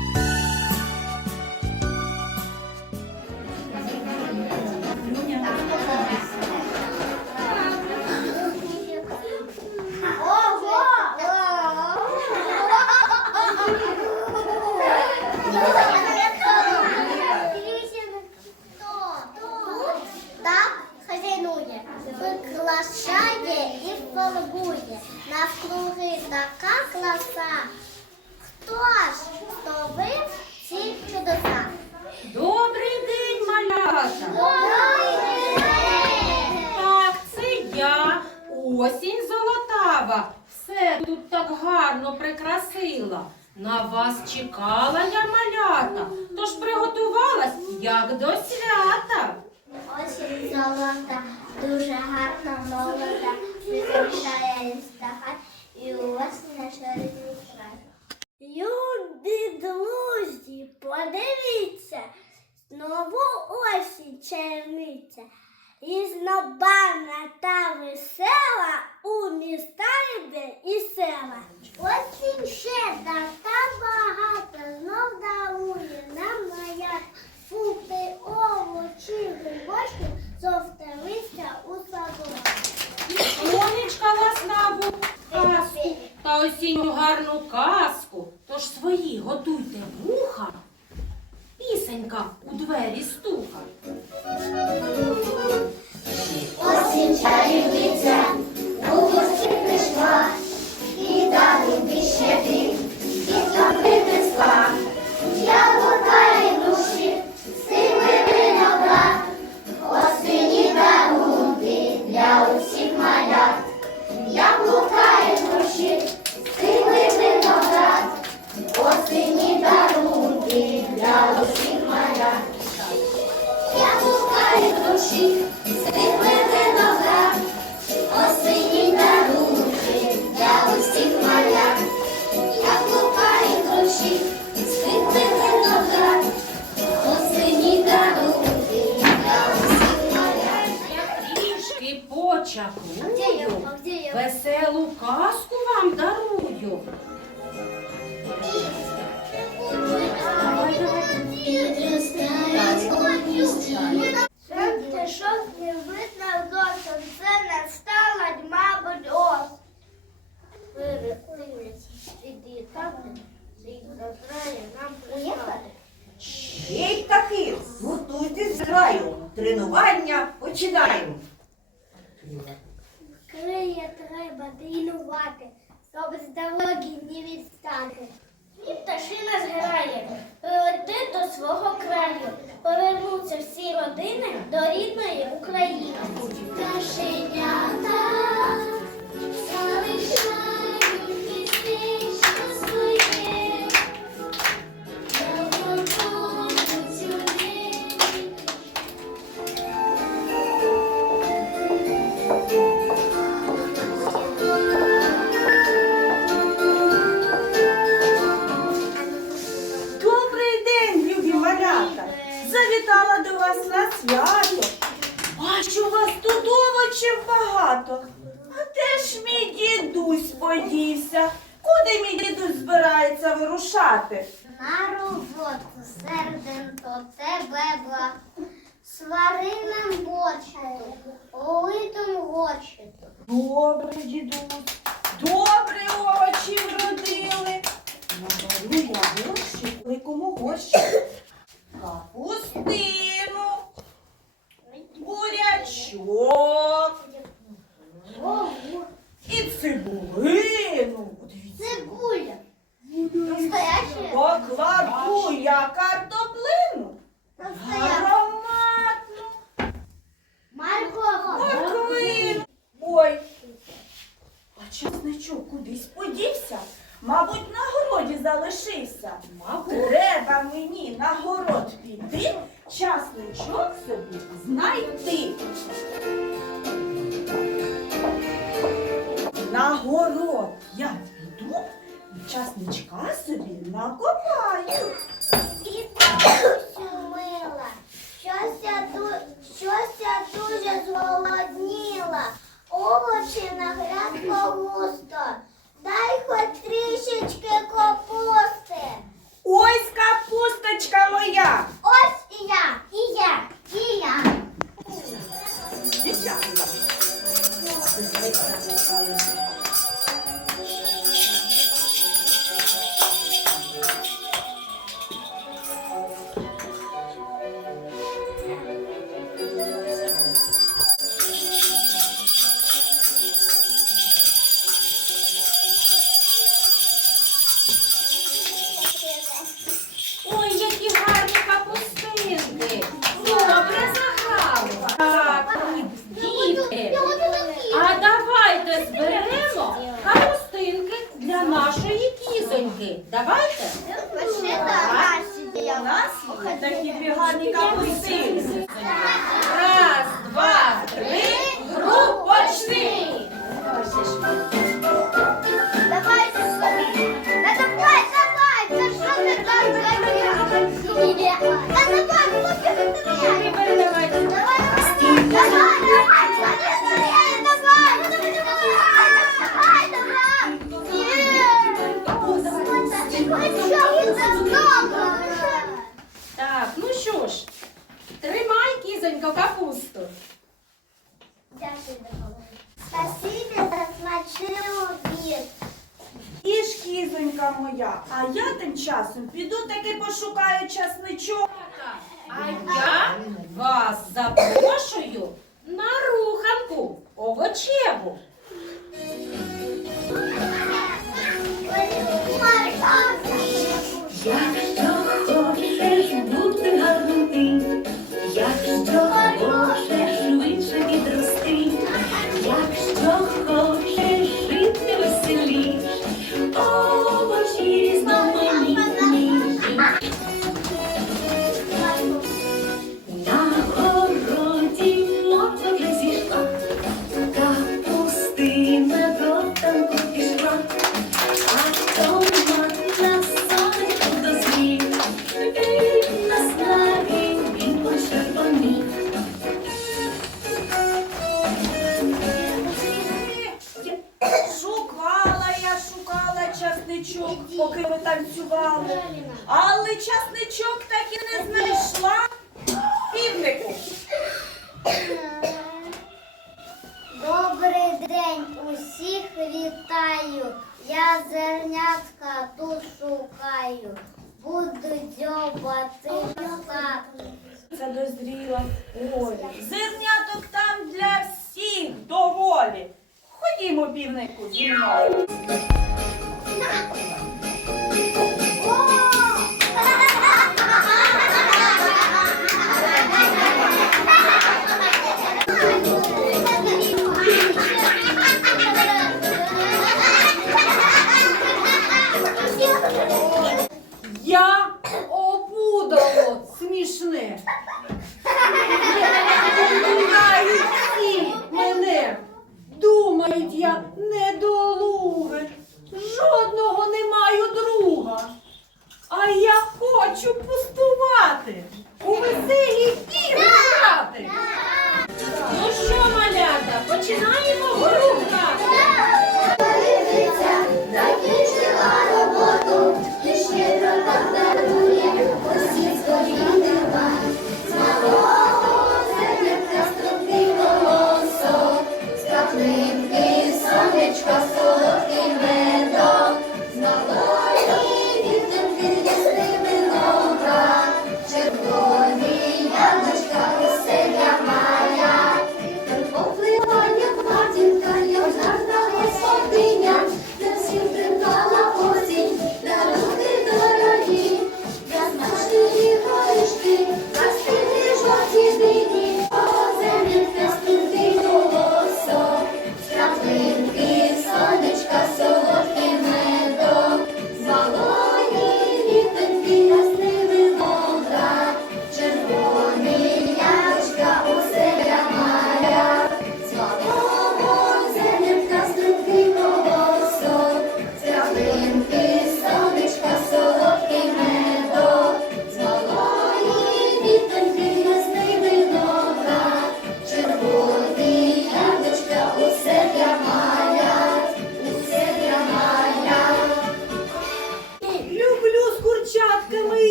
Так малята! Так, це я, осінь золотава. Все тут так гарно прикрасила. На вас чекала я малята, тож приготувалась як до свята. Осінь золота, дуже гарна молода, прикрашає листопад і ось наш рідний край. Друзі, подивіться, знову осінь черниця. Різнобарна та весела у міста йде і села. Збирається вирушати? На роботу, серденько, тебе бла. Свари нам борщу, олитом горщику. Добре, дідусь. Добре овочі вродили. Наварю я борщик, великому горщику. Капустину, бурячок і цибулину. Цибуля. Покладу я картоплину. Моркова. морквину. Ой, а чесничок кудись подівся? Мабуть, на городі залишився. Мабуть. Треба мені на город піти, часничок собі знайти. На город часничка собі накопаю. Давайте. У нас такі дві гарні капустинці. солоденьку капусту. Дякую, Микола. Спасибі обід. І ж моя, а я тим часом піду таки пошукаю часничок. А я вас запрошую Okay.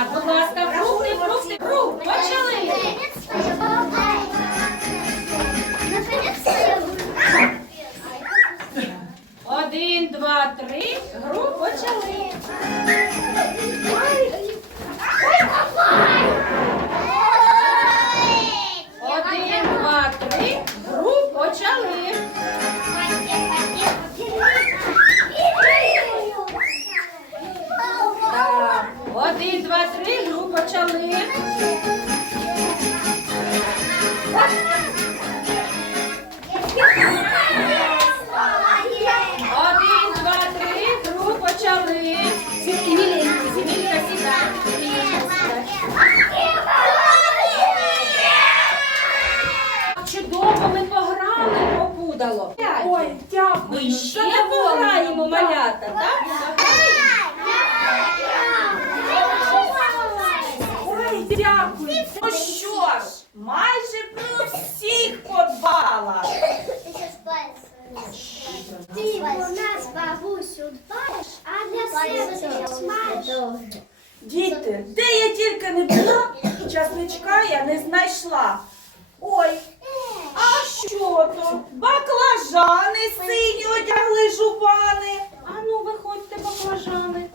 Так, будь ласка, фрукти, фрукти, фрукт. Почали. Один, два, три. Гру почали. Ще пограємо, малята, так? Ой, дякую. Ну що ж, майже про всіх подбала. Ти у нас бабусю дбаєш, а для себе. Діти, де я тільки не була, часничка я не знайшла. Ой, що то? Баклажани сині одягли жупани. А ну, виходьте, баклажани.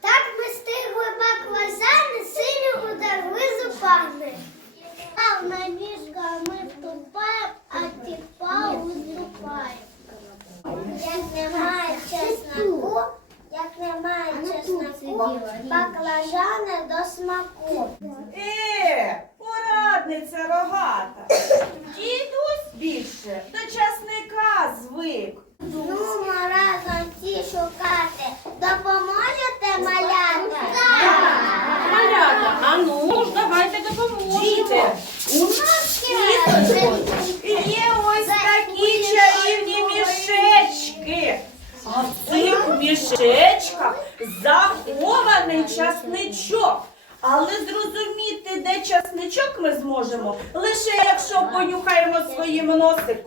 Так ми стигли баклажани, синю удали зубами. А на ніжка ми вступаємо, а тіпа уступаємо. Як немає чесноку, як немає чесноку, баклажани до смаку. Е, зрадниця рогата.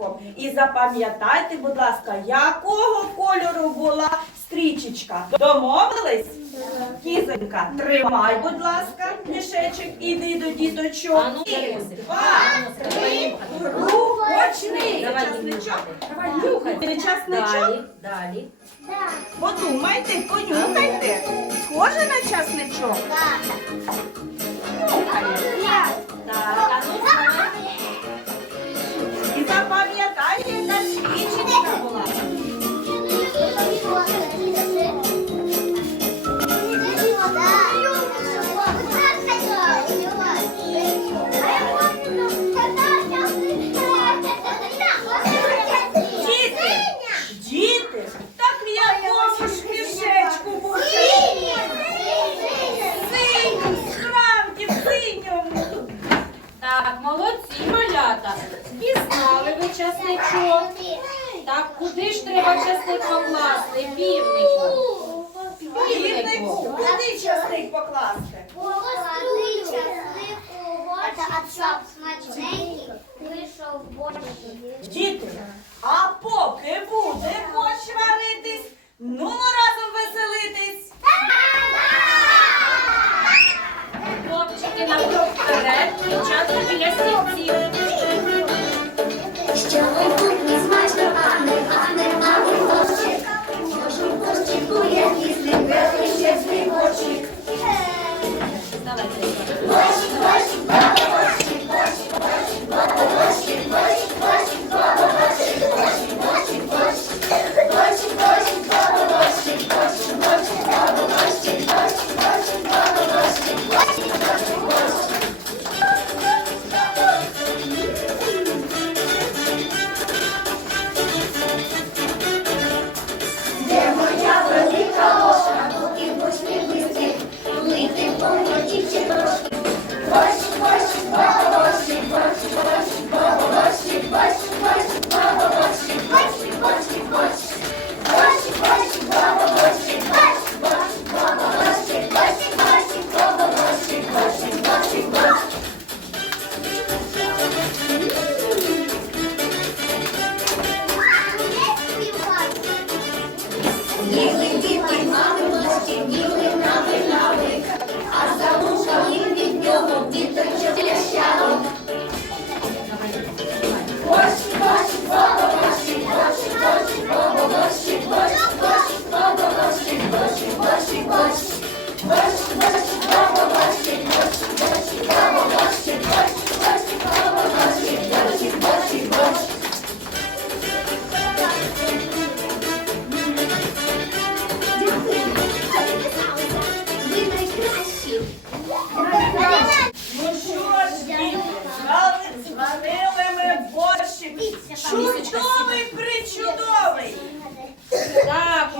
Носиком. І запам'ятайте, будь ласка, якого кольору була стрічечка. Домовились? Кізонька, тримай, будь ласка, мішечок, іди до діточок. Ну, два, три, рух, почни. Давай Часничок. Нюхайте часничок. Далі, далі. Подумайте, понюхайте. Схоже на часничок? Нюхайте. Так,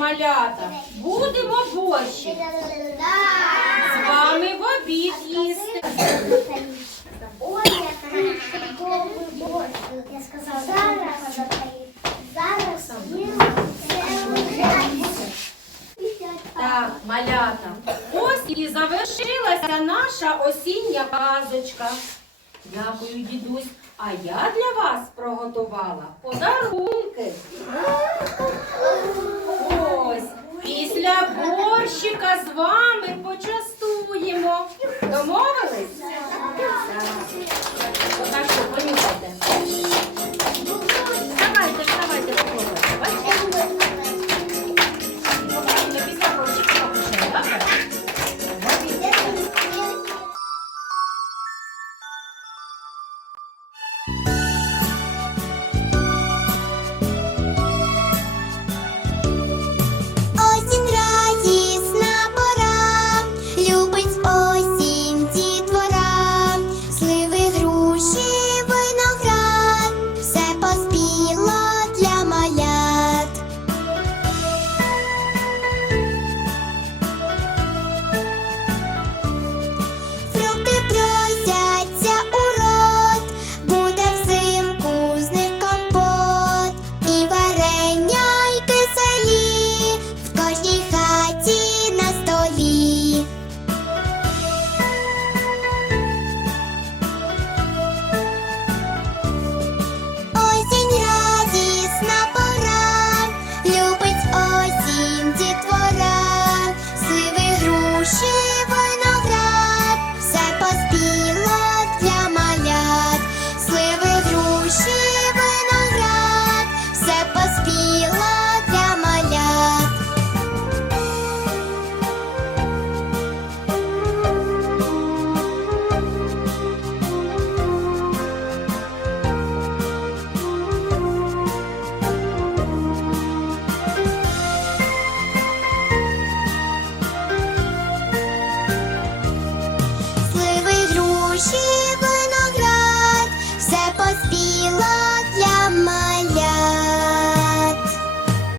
малята, будемо борщі. З вами в обід їсти. Ой, який чудовий борщ. Я сказала, зараз, зараз їм. Так, малята. Ось і завершилася наша осіння казочка. Дякую, дідусь. А я для вас приготувала подарунки. Після борщика з вами почастуємо. Домовились?